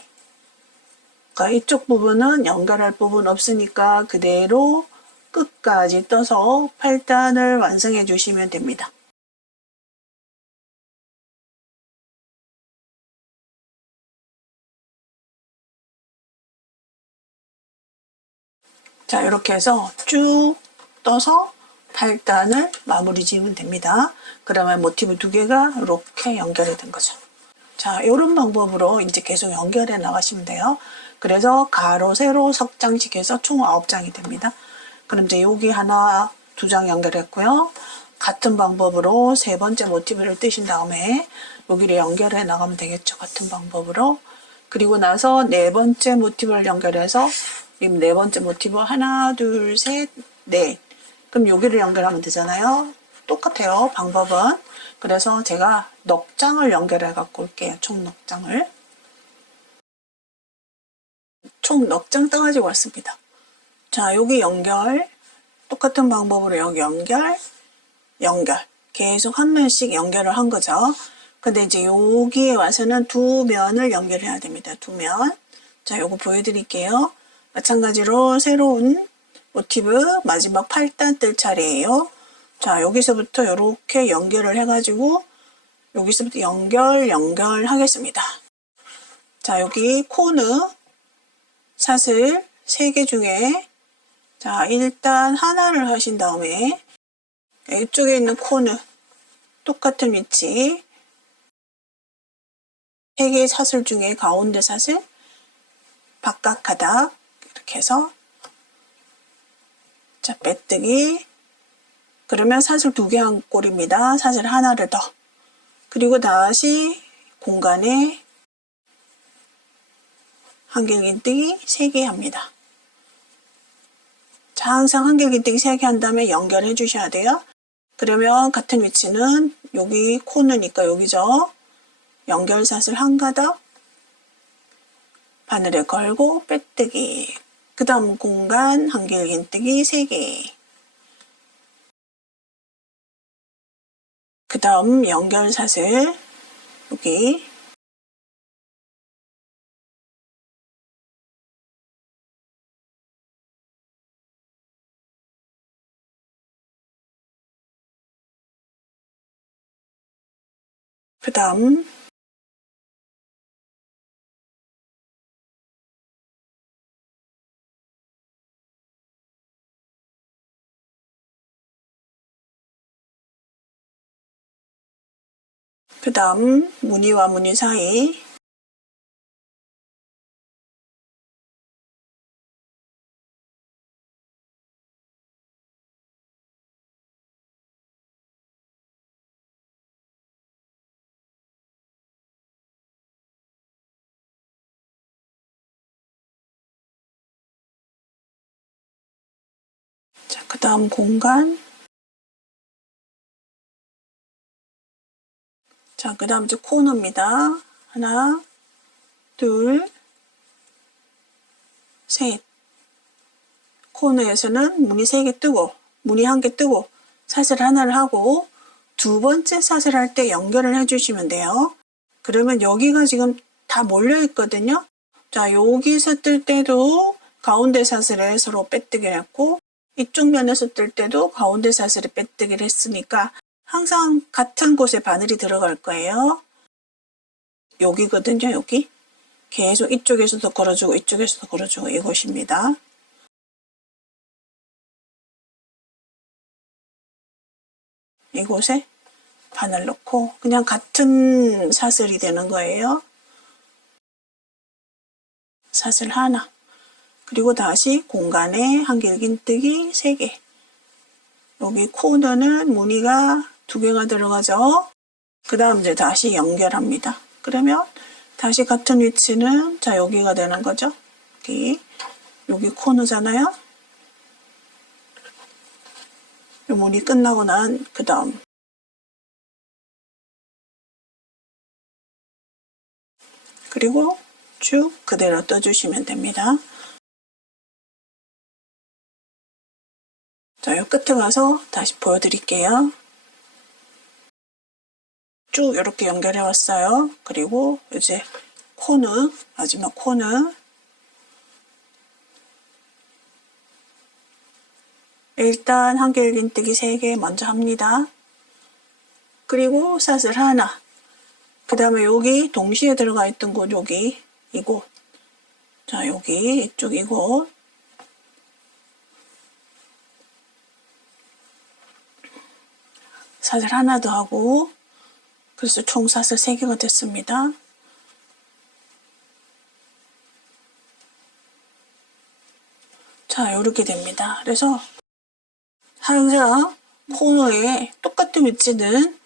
그러니까 이쪽 부분은 연결할 부분 없으니까 그대로 끝까지 떠서 8단을 완성해 주시면 됩니다. 자, 이렇게 해서 쭉 떠서 8단을 마무리 지으면 됩니다. 그러면 모티브 2개가 이렇게 연결이 된 거죠. 자, 이런 방법으로 이제 계속 연결해 나가시면 돼요. 그래서 가로, 세로, 석장씩 해서 총 9장이 됩니다. 그럼 이제 여기 하나, 2장 연결했고요. 같은 방법으로 세 번째 모티브를 뜨신 다음에 여기를 연결해 나가면 되겠죠. 같은 방법으로. 그리고 나서 네 번째 모티브를 연결해서 네 번째 모티브 하나, 둘, 셋, 넷. 그럼 여기를 연결하면 되잖아요. 똑같아요. 방법은. 그래서 제가 넉 장을 연결해 갖고 올게요. 총 넉 장을. 총 넉 장 떠가지고 왔습니다. 자, 여기 연결. 똑같은 방법으로 여기 연결. 계속 한 면씩 연결을 한 거죠. 근데 이제 여기에 와서는 두 면을 연결해야 됩니다. 두 면. 자, 요거 보여드릴게요. 마찬가지로 새로운 모티브 마지막 8단 뜰 차례예요. 자, 여기서부터 이렇게 연결을 해가지고 여기서부터 연결 하겠습니다. 자, 여기 코너 사슬 3개 중에 자, 일단 하나를 하신 다음에 이쪽에 있는 코너 똑같은 위치 3개의 사슬 중에 가운데 사슬 바깥 가닥 이렇게 해서 자, 빼뜨기 그러면 사슬 2개 한 꼴입니다. 사슬 하나를 더 그리고 다시 공간에 한길긴뜨기 3개 합니다. 자, 항상 한길긴뜨기 3개 한 다음에 연결해 주셔야 돼요. 그러면 같은 위치는 여기 코너니까 여기죠. 연결 사슬 한 가닥 바늘에 걸고 빼뜨기 그 다음 공간 한길긴뜨기 3개 그 다음 연결 사슬 여기 그 다음 무늬와 무늬 사이 자, 그 다음 공간 자, 그 다음 이제 코너입니다. 하나, 둘, 셋. 코너에서는 무늬 3개 뜨고, 무늬 1개 뜨고, 사슬 하나를 하고, 두 번째 사슬 할 때 연결을 해주시면 돼요. 그러면 여기가 지금 다 몰려 있거든요. 자, 여기서 뜰 때도 가운데 사슬에 서로 빼뜨기를 했고, 이쪽 면에서 뜰 때도 가운데 사슬에 빼뜨기를 했으니까 항상 같은 곳에 바늘이 들어갈 거예요. 여기거든요, 여기. 계속 이쪽에서도 걸어주고 이쪽에서도 걸어주고 이곳입니다. 이곳에 바늘 넣고 그냥 같은 사슬이 되는 거예요. 사슬 하나. 그리고 다시 공간에 한길긴뜨기 3개. 여기 코너는 무늬가 2개가 들어가죠. 그 다음 이제 다시 연결합니다. 그러면 다시 같은 위치는 자 여기가 되는 거죠. 여기 코너잖아요. 이 무늬 끝나고 난 그 다음 그리고 쭉 그대로 떠주시면 됩니다. 자, 이 끝에 가서 다시 보여드릴게요. 쭉 이렇게 연결해 왔어요. 그리고 이제 코너, 마지막 코너. 일단 한길긴뜨기 3개 먼저 합니다. 그리고 사슬 하나. 그 다음에 여기 동시에 들어가 있던 곳, 여기, 이곳. 자, 여기, 이쪽 이곳. 사슬 하나 더 하고, 그래서 총 사슬 3개가 됐습니다. 자, 이렇게 됩니다. 그래서 항상 코너에 똑같은 위치는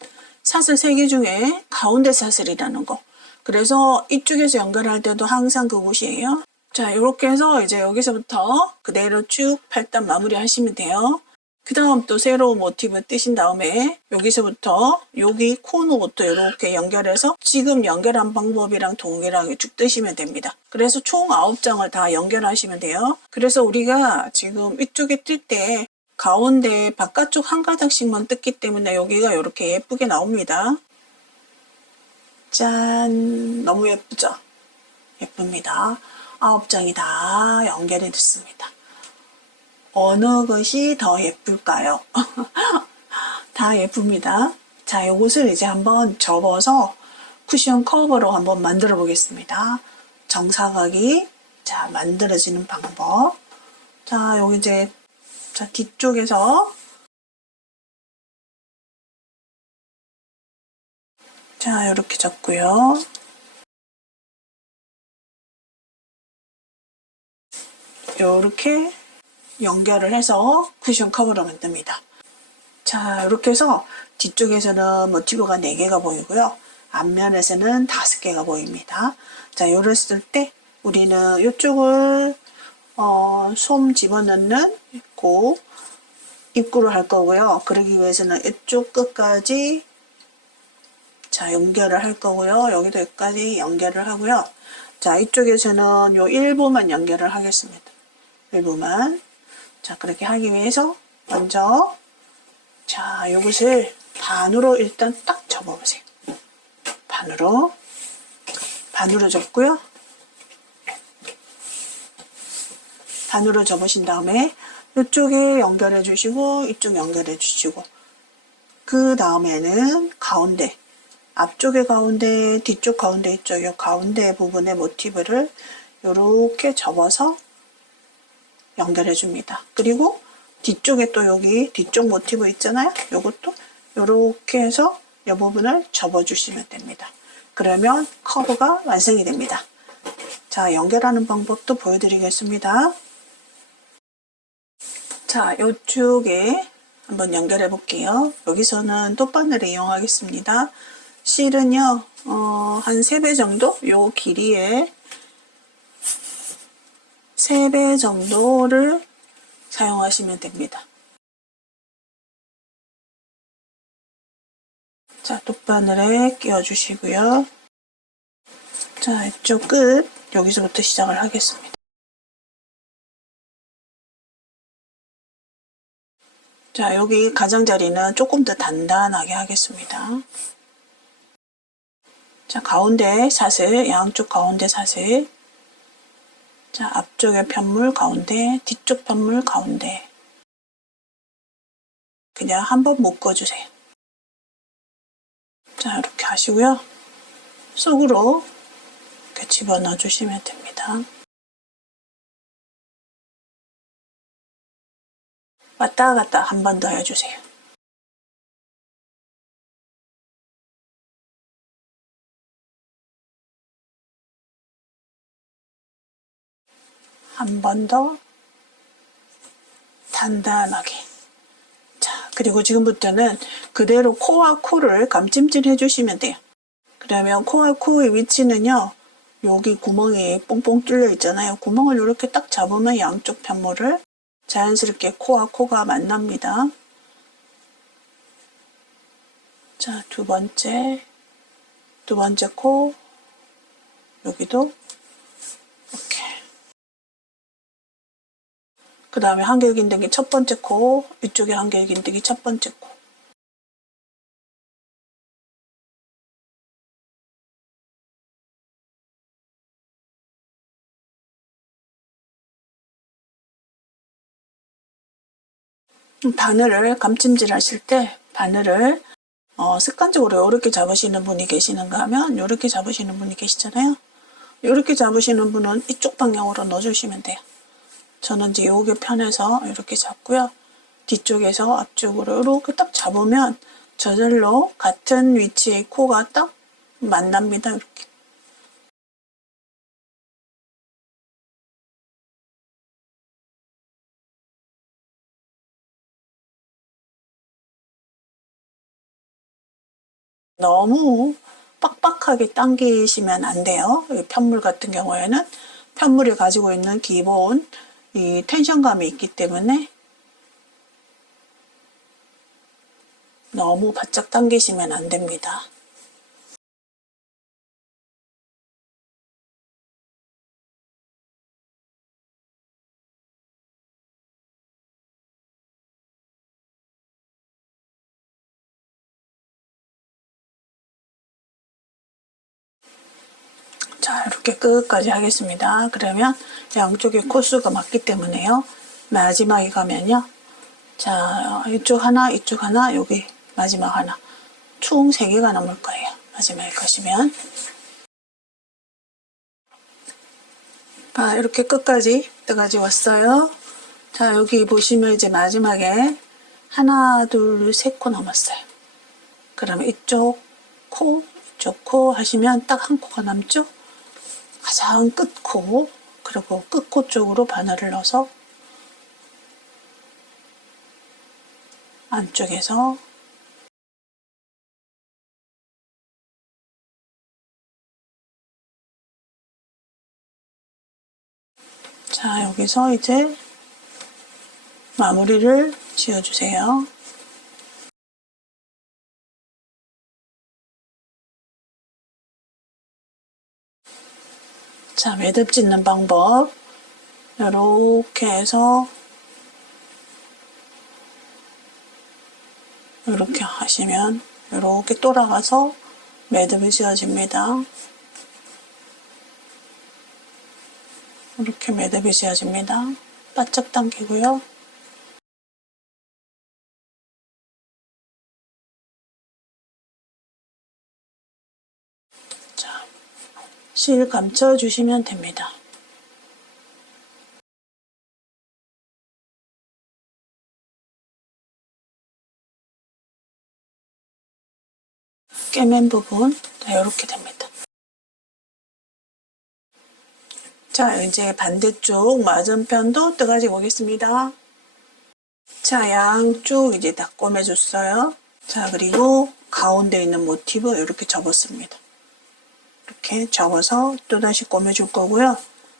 사슬 3개 중에 가운데 사슬이라는 거. 그래서 이쪽에서 연결할 때도 항상 그곳이에요. 자, 이렇게 해서 이제 여기서부터 그대로 쭉 8단 마무리 하시면 돼요. 그 다음 또 새로운 모티브 뜨신 다음에 여기서부터 여기 코너부터 이렇게 연결해서 지금 연결한 방법이랑 동일하게 쭉 뜨시면 됩니다. 그래서 총 9장을 다 연결하시면 돼요. 그래서 우리가 지금 이쪽에 뜰 때 가운데 바깥쪽 한 가닥씩만 뜯기 때문에 여기가 이렇게 예쁘게 나옵니다. 짠! 너무 예쁘죠? 예쁩니다. 9장이 다 연결이 됐습니다. 어느 것이 더 예쁠까요? 다 예쁩니다. 자, 요것을 이제 한번 접어서 쿠션 커버로 한번 만들어 보겠습니다. 정사각이 자 만들어지는 방법. 자, 여기 이제 자 뒤쪽에서 자 이렇게 접고요. 이렇게 연결을 해서 쿠션 커버로 만듭니다. 자, 이렇게 해서 뒤쪽에서는 모티브가 4개가 보이고요. 앞면에서는 5개가 보입니다. 자, 이랬을 때 우리는 이쪽을 솜 집어넣는 입구로 할 거고요. 그러기 위해서는 이쪽 끝까지 자 연결을 할 거고요. 여기도 여기까지 연결을 하고요. 자, 이쪽에서는 요 일부만 연결을 하겠습니다. 일부만. 자, 그렇게 하기 위해서 먼저 자, 이것을 반으로 일단 딱 접어보세요. 반으로 접고요. 반으로 접으신 다음에 이쪽에 연결해 주시고 이쪽 연결해 주시고 그 다음에는 가운데 앞쪽에 가운데 뒤쪽 가운데 있죠. 이 가운데 부분의 모티브를 이렇게 접어서 연결해 줍니다. 그리고 뒤쪽에 또 여기 뒤쪽 모티브 있잖아요. 이것도 이렇게 해서 이 부분을 접어주시면 됩니다. 그러면 커브가 완성이 됩니다. 자, 연결하는 방법도 보여드리겠습니다. 자, 이쪽에 한번 연결해 볼게요. 여기서는 톱바늘을 이용하겠습니다. 실은요, 한 3배 정도? 요 길이에 3배 정도를 사용하시면 됩니다. 자, 돗바늘에 끼워주시고요. 자, 이쪽 끝 여기서부터 시작을 하겠습니다. 자, 여기 가장자리는 조금 더 단단하게 하겠습니다. 자, 가운데 사슬, 양쪽 가운데 사슬. 자, 앞쪽에 편물 가운데, 뒤쪽 편물 가운데. 그냥 한번 묶어주세요. 자, 이렇게 하시고요. 속으로 이렇게 집어넣어 주시면 됩니다. 왔다 갔다 한 번 더 해주세요. 한 번 더 단단하게. 자, 그리고 지금부터는 그대로 코와 코를 감찜질 해주시면 돼요. 그러면 코와 코의 위치는요, 여기 구멍이 뽕뽕 뚫려 있잖아요. 구멍을 이렇게 딱 잡으면 양쪽 편물을 자연스럽게 코와 코가 만납니다. 자, 두 번째 코, 여기도 이렇게. 그 다음에 한길긴뜨기 첫 번째 코, 이쪽에 한길긴뜨기 첫 번째 코. 바늘을 감찜질 하실 때 바늘을 습관적으로 이렇게 잡으시는 분이 계시는가 하면 이렇게 잡으시는 분이 계시잖아요. 이렇게 잡으시는 분은 이쪽 방향으로 넣어주시면 돼요. 저는 이제 요게 편해서 이렇게 잡고요. 뒤쪽에서 앞쪽으로 이렇게 딱 잡으면 저절로 같은 위치의 코가 딱 만납니다. 이렇게. 너무 빡빡하게 당기시면 안 돼요. 편물 같은 경우에는 편물이 가지고 있는 기본 이 텐션감이 있기 때문에 너무 바짝 당기시면 안 됩니다. 자, 이렇게 끝까지 하겠습니다. 그러면 양쪽에 코수가 맞기 때문에요. 마지막에 가면요. 자, 이쪽 하나, 이쪽 하나, 여기 마지막 하나. 총 3개가 남을 거예요. 마지막에 가시면. 자, 이렇게 끝까지 왔어요. 자, 여기 보시면 이제 마지막에 하나, 둘, 3코 남았어요. 그러면 이쪽 코 하시면 딱 한 코가 남죠? 가장 끝코, 그리고 끝코 쪽으로 바늘을 넣어서 안쪽에서 자, 여기서 이제 마무리를 지어주세요. 자, 매듭 짓는 방법 이렇게 해서 이렇게 하시면 이렇게 돌아가서 매듭이 지어집니다. 이렇게 매듭이 지어집니다. 바짝 당기고요. 자, 실 감춰주시면 됩니다. 꿰맨 부분 이렇게 됩니다. 자, 이제 반대쪽 맞은편도 떠가지고 오겠습니다. 자, 양쪽 이제 다 꿰매줬어요. 자, 그리고 가운데 있는 모티브 이렇게 접었습니다. 이렇게 접어서 또다시 꿰매줄 거고요.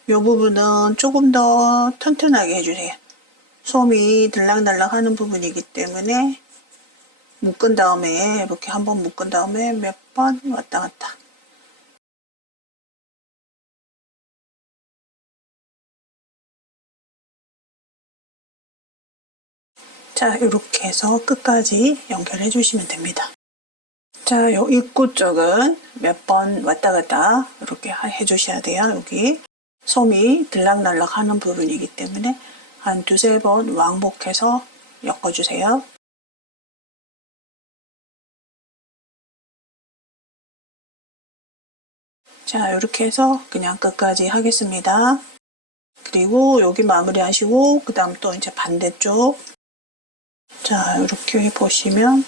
이 부분은 조금 더 튼튼하게 해주세요. 솜이 들락날락 하는 부분이기 때문에 묶은 다음에 이렇게 한번 묶은 다음에 몇 번 왔다 갔다. 자, 이렇게 해서 끝까지 연결해 주시면 됩니다. 자, 요 입구 쪽은 몇 번 왔다 갔다 이렇게 해 주셔야 돼요. 여기 솜이 들락날락 하는 부분이기 때문에 한 두세 번 왕복해서 엮어주세요. 자, 이렇게 해서 그냥 끝까지 하겠습니다. 그리고 여기 마무리 하시고 그 다음 또 이제 반대쪽. 자, 이렇게 보시면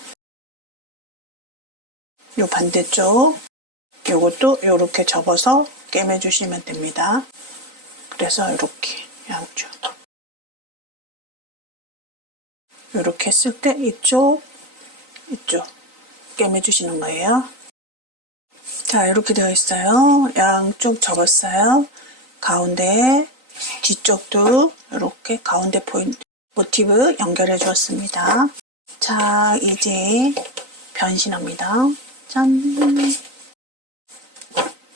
요 반대쪽 요것도 이렇게 접어서 꿰매 주시면 됩니다. 그래서 이렇게 양쪽 이렇게 했을 때 이쪽 꿰매 주시는 거예요. 자, 이렇게 되어 있어요. 양쪽 접었어요. 가운데 뒤쪽도 이렇게 가운데 포인트 모티브 연결해 주었습니다. 자, 이제 변신합니다. 짠,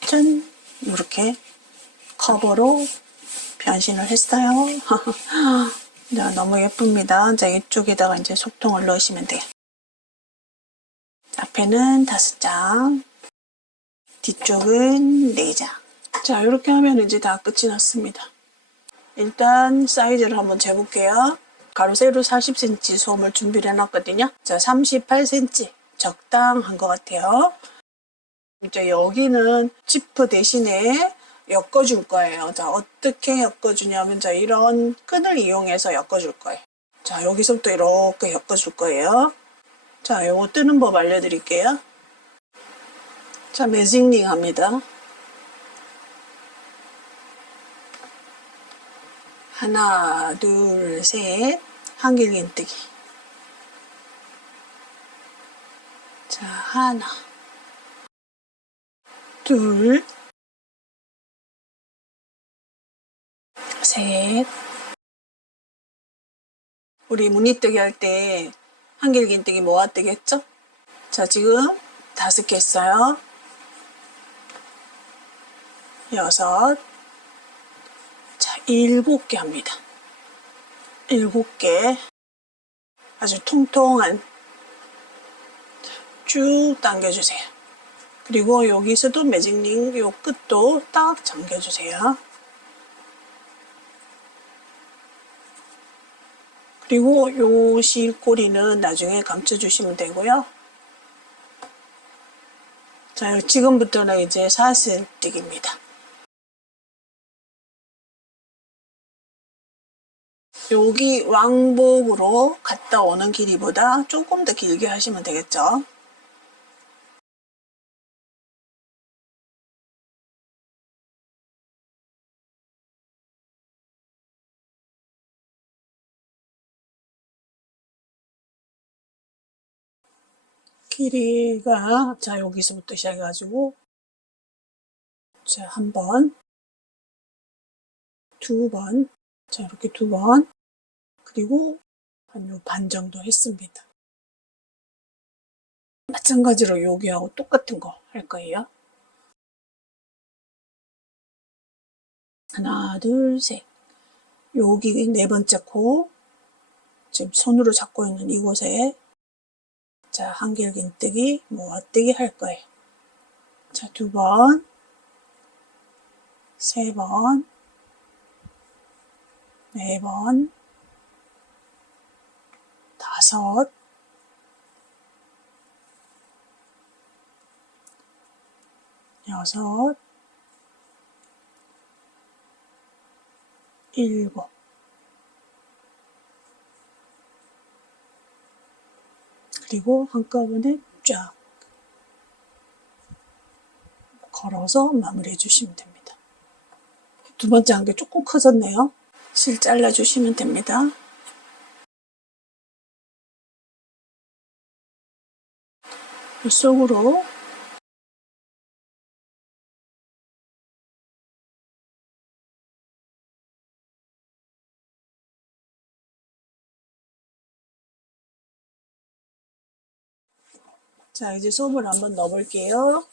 짠, 이렇게 커버로 변신을 했어요. 네, 너무 예쁩니다. 이제 이쪽에다가 이제 소통을 넣으시면 돼요. 앞에는 5장, 뒤쪽은 4장. 자, 이렇게 하면 이제 다 끝이 났습니다. 일단 사이즈를 한번 재볼게요. 가로 세로 40cm 솜을 준비를 해놨거든요. 자, 38cm 적당한 것 같아요. 이제 여기는 지프 대신에 엮어줄 거예요. 자, 어떻게 엮어주냐면 자, 이런 끈을 이용해서 엮어줄 거예요. 자, 여기서부터 이렇게 엮어줄 거예요. 자, 요거 뜨는 법 알려드릴게요. 자, 매직링 합니다. 하나, 둘, 셋, 한길긴뜨기. 자, 하나, 둘, 셋. 우리 무늬뜨기 할 때 한길긴뜨기 모아뜨기 했죠? 자, 지금 5개 했어요. 6, 자, 7개 합니다. 7개. 아주 통통한 쭉 당겨주세요. 그리고 여기서도 매직링 요 끝도 딱 잠겨주세요. 그리고 요 실꼬리는 나중에 감춰주시면 되고요. 자, 지금부터는 이제 사슬뜨기입니다. 여기 왕복으로 갔다 오는 길이보다 조금 더 길게 하시면 되겠죠. 길이가 자 여기서부터 시작해가지고 자 1번, 2번, 자 이렇게 2번 그리고 한 요 반 정도 했습니다. 마찬가지로 여기하고 똑같은 거 할 거예요. 하나, 둘, 셋. 여기 4번째 코 지금 손으로 잡고 있는 이곳에 자 한길긴뜨기, 모아뜨기 할 거예요. 자 2번, 3번, 4번, 5, 6, 7. 그리고 한꺼번에 쫙 걸어서 마무리해 주시면 됩니다. 2번째 한 개 조금 커졌네요. 실 잘라 주시면 됩니다. 이쪽으로 자, 이제 솜을 한번 넣어볼게요.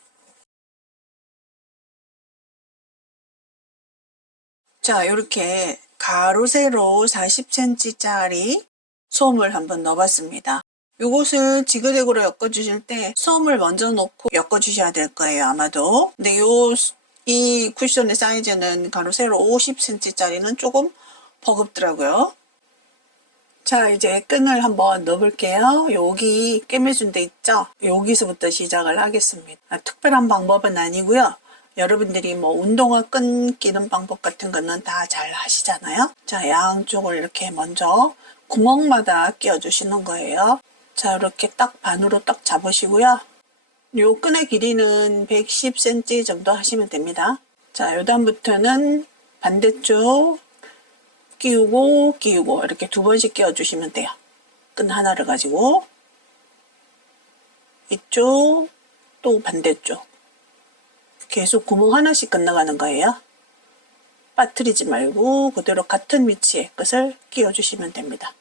자, 이렇게 가로 세로 40cm짜리 솜을 한번 넣어봤습니다. 요것을 지그재그로 엮어주실 때 솜을 먼저 넣고 엮어주셔야 될 거예요, 아마도. 근데 이 쿠션의 사이즈는 가로 세로 50cm짜리는 조금 버겁더라고요. 자, 이제 끈을 한번 넣어볼게요. 여기 꿰매준 데 있죠? 여기서부터 시작을 하겠습니다. 특별한 방법은 아니고요. 여러분들이 뭐 운동화 끈 끼는 방법 같은 거는 다 잘 하시잖아요. 자, 양쪽을 이렇게 먼저 구멍마다 끼워주시는 거예요. 자, 이렇게 딱 반으로 딱 잡으시고요. 요 끈의 길이는 110cm 정도 하시면 됩니다. 자, 요 다음부터는 반대쪽 끼우고 끼우고 이렇게 두 번씩 끼워주시면 돼요. 끈 하나를 가지고 이쪽 또 반대쪽 계속 구멍 하나씩 건너가는 거예요. 빠뜨리지 말고 그대로 같은 위치에 끝을 끼워주시면 됩니다.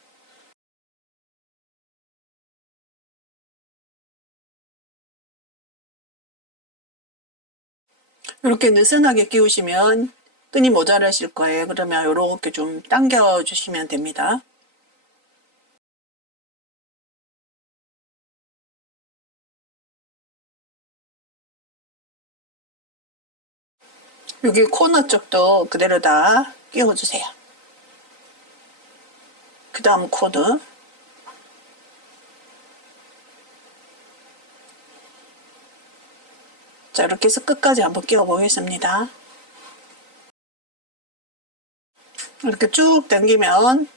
이렇게 느슨하게 끼우시면 끈이 모자라실 거예요. 그러면 이렇게 좀 당겨 주시면 됩니다. 여기 코너 쪽도 그대로 다 끼워주세요. 그 다음 코드. 자, 이렇게 해서 끝까지 한번 끼워 보겠습니다. 이렇게 쭉 당기면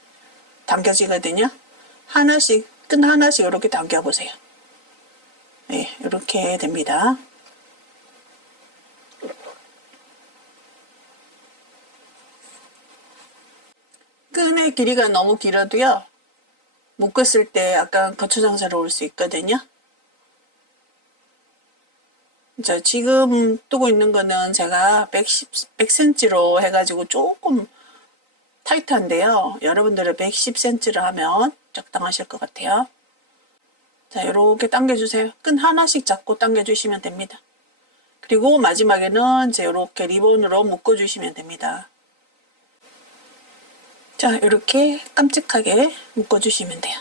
당겨지거든요. 하나씩, 끈 하나씩 이렇게 당겨 보세요. 네, 이렇게 됩니다. 끈의 길이가 너무 길어도요, 묶었을 때 약간 거추장스러울 수 있거든요. 자, 지금 뜨고 있는 거는 제가 100cm로 해가지고 조금 타이트한데요. 여러분들은 110cm를 하면 적당하실 것 같아요. 자, 이렇게 당겨주세요. 끈 하나씩 잡고 당겨주시면 됩니다. 그리고 마지막에는 이렇게 리본으로 묶어주시면 됩니다. 자, 이렇게 깜찍하게 묶어주시면 돼요.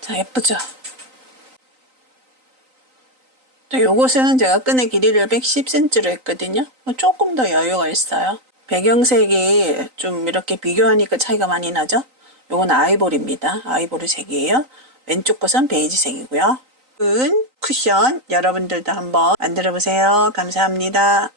자, 예쁘죠? 또 요것은 제가 끈의 길이를 110cm로 했거든요. 조금 더 여유가 있어요. 배경색이 좀 이렇게 비교하니까 차이가 많이 나죠? 요건 아이보리입니다. 아이보리 색이에요. 왼쪽 것은 베이지색이고요. 끈 쿠션 여러분들도 한번 만들어 보세요. 감사합니다.